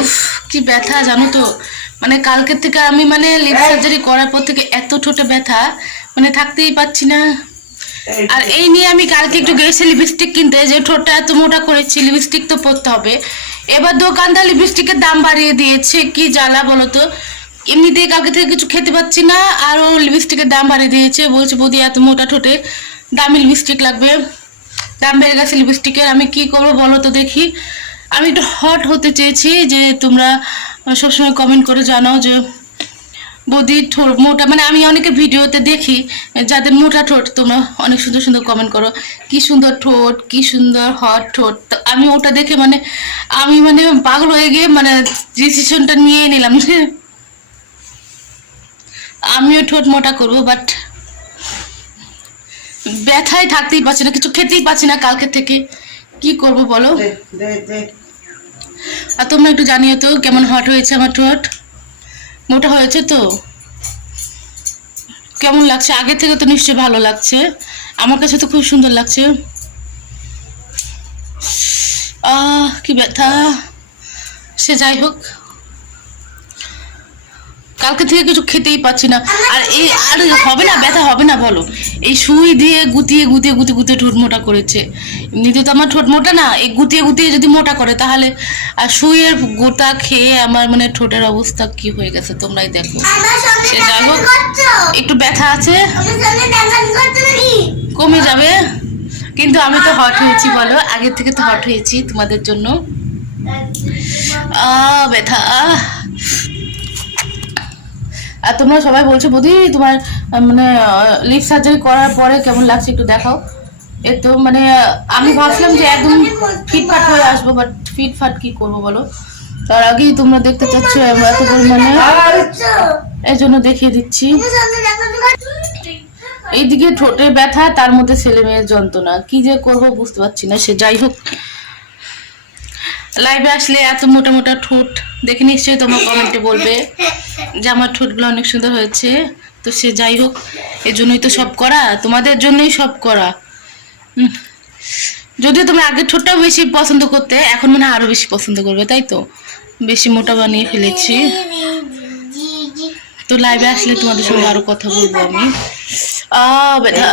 উফ কি ব্যথা জানো তো, মানে কালকে থেকে আমি মানে লিপ সার্জারি করার পর থেকে এত ঠোঁটে ব্যথা, মানে থাকতেই পাচ্ছি না। আর এই নিয়ে আমি কালকে একটু গেছি লিপস্টিক কিনতে, যে ঠোঁটটা এত মোটা করেছি লিপস্টিক তো পরতে হবে। এবার দোকানদার লিপস্টিকের দাম বাড়িয়ে দিয়েছে, কি জ্বালা বলো তো। এমনিতেই কালকে থেকে কিছু খেতে পাচ্ছি না, আরও লিপস্টিকের দাম বাড়িয়ে দিয়েছে। বলছে বৌদি এত মোটা ঠোঁটে দামি লিপস্টিক লাগবে, দাম বেড়ে গেছে লিপস্টিকের। আমি কি করবো বলো তো দেখি। আমি একটু হট হতে চেয়েছি, যে তোমরা সবসময় কমেন্ট করে জানাও যে বৌদি ঠোঁট মোটা, মানে আমি অনেকে ভিডিওতে দেখি যাদের মোটা ঠোঁট, তোমরা অনেক সুন্দর সুন্দর কমেন্ট করো, কি সুন্দর ঠোঁট, কি সুন্দর হট ঠোঁট। তো আমি ওটা দেখে মানে আমি মানে পাগল হয়ে গিয়ে মানে ডিসিশনটা নিয়ে নিলাম যে আমিও ঠোঁট মোটা করবো। বাট ব্যথায় থাকতেই পারছি না, কিছু খেতেই পারছি না কালকে থেকে, কি করব বলো। আর তোমরা একটু জানিও তো কেমন হট হয়েছে আমার ঠোঁট, মোটা হয়েছে তো কেমন লাগছে। আগে থেকে তো নিশ্চয়ই ভালো লাগছে, আমার কাছে তো খুব সুন্দর লাগছে। কি ব্যথা, সে যাই হোক, কালকে থেকে কিছু খেতেই পাচ্ছি না। আর এই আর হবে না, ব্যথা হবে না বলো, এই সুই দিয়ে গুতিয়ে গুতিয়ে গুতিয়ে গুতিয়ে ঠোঁট মোটা করেছে। এমনিতে তো আমার ঠোঁট মোটা না, এই গুতিয়ে গুতিয়ে যদি মোটা করে তাহলে, আর সুইয়ের গোটা খেয়ে আমার মানে ঠোঁটের অবস্থা কি হয়ে গেছে তোমরাই দেখো। সে যাই হোক, একটু ব্যথা আছে, কমে যাবে। কিন্তু আমি তো হট হয়েছি বলো, আগের থেকে তো হট হয়েছি তোমাদের জন্য। ব্যথা। আর তোমরা সবাই বলছো বৌদি তোমার মানে লিপ সার্জারি করার পরে কেমন লাগছে একটু দেখাও। এ তো মানে আমি ভাবছিলাম যে একদম ফিটফাট হয়ে আসবো, বাট ফিটফাট কি করবো বলো। তার আগেই তোমরা দেখতে চাচ্ছ এত পরিমাণে, এই জন্য দেখিয়ে দিচ্ছি। এইদিকে ঠোঁটে ব্যথা, তার মধ্যে ছেলে মেয়ের যন্ত্রণা, কি যে করবো বুঝতে পারছি না। সে যাই হোক, লাইভে আসলে এত মোটা মোটা ঠোঁট দেখে নিশ্চয়ই তোমরা কমেন্টে বলবে যে আমার ঠোঁটগুলো অনেক সুন্দর হয়েছে। তো সে যাই হোক, এর জন্যই তো সব করা, তোমাদের জন্যই সব করা। যদিও তোমরা আগের ঠোঁটটাও বেশি পছন্দ করতে, এখন মনে হয় আরো বেশি পছন্দ করবে, তাই তো বেশি মোটা বানিয়ে ফেলেছি। তো লাইভে আসলে তোমাদের সঙ্গে আরো কথা বলবো আমি। ব্যথা।